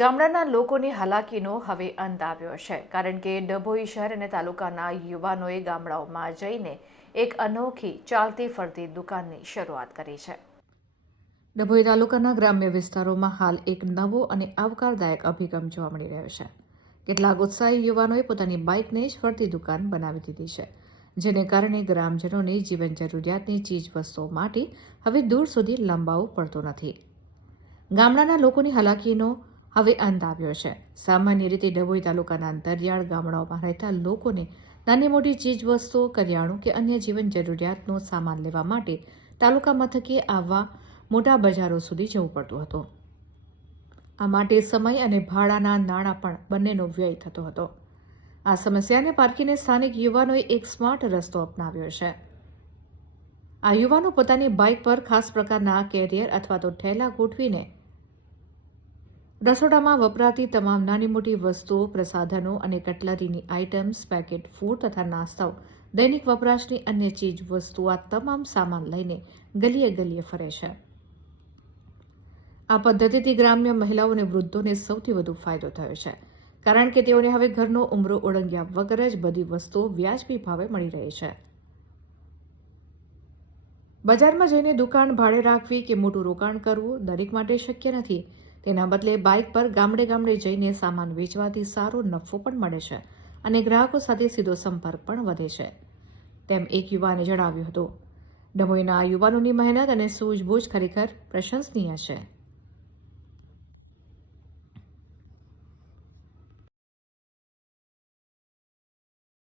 ગામડાના લોકોની હાલાકીનો હવે અંત આવ્યો છે, કારણ કે ડભોઈ શહેર અને તાલુકાના યુવાનોએ ગામડાઓમાં જઈને એક અનોખી ચાલતી ફરતી દુકાનની શરૂઆત કરી છે. ડભોઈ તાલુકાના ગ્રામ્ય વિસ્તારોમાં હાલ એક નવો અને આવકારદાયક અભિગમ જોવા મળી રહ્યો છે. કેટલાક ઉત્સાહી યુવાનોએ પોતાની બાઇકને જ ફરતી દુકાન બનાવી દીધી છે, જેને કારણે ગ્રામજનોની જીવન જરૂરિયાતની ચીજ વસ્તુઓ માટે હવે દૂર સુધી લંબાવવું પડતું નથી. ગામડાના લોકોની હાલાકીનો હવે અંત આવ્યો છે. સામાન્ય રીતે ડભોઈ તાલુકાના અંતરિયાળ ગામડાઓમાં રહેતા લોકોને નાની મોટી ચીજ વસ્તુઓ, કરિયાણું કે અન્ય જીવન જરૂરિયાતનો સામાન લેવા માટે તાલુકા મથકે આવવા મોટા બજારો સુધી જવું પડતું હતું. આ માટે સમય અને ભાડાના નાણાં પણ બંનેનો વ્યય થતો હતો. આ સમસ્યાને પારખીને સ્થાનિક યુવાનોએ એક સ્માર્ટ રસ્તો અપનાવ્યો છે. આ યુવાનો પોતાની બાઇક પર ખાસ પ્રકારના કેરિયર અથવા તો ઠેલા ગોઠવીને રસોડામાં વપરાતી તમામ નાની મોટી વસ્તુઓ, પ્રસાધનો અને કટલરીની આઇટમ્સ, પેકેટ ફૂડ તથા નાસ્તાઓ, દૈનિક વપરાશની અન્ય ચીજ વસ્તુઓ, આ તમામ સામાન લઈને ગલીએ ગલીએ ફરે છે. આ પદ્ધતિથી ગ્રામ્ય મહિલાઓ અને વૃદ્ધોને સૌથી વધુ ફાયદો થયો છે, કારણ કે તેઓને હવે ઘરનો ઉંબરો ઓળંગ્યા વગર જ બધી વસ્તુઓ વ્યાજબી ભાવે મળી રહી છે. બજારમાં જઈને દુકાન ભાડે રાખવી કે મોટું રોકાણ કરવું દરેક માટે શક્ય નથી. તેના બદલે બાઇક પર ગામડે ગામડે જઈને સામાન વેચવાથી સારો નફો પણ મળે છે અને ગ્રાહકો સાથે સીધો સંપર્ક પણ વધે છે, તેમ એક યુવાને જણાવ્યું હતું. ડભોઈના યુવાનોની મહેનત અને સૂઝબૂછ ખરેખર પ્રશંસનીય છે.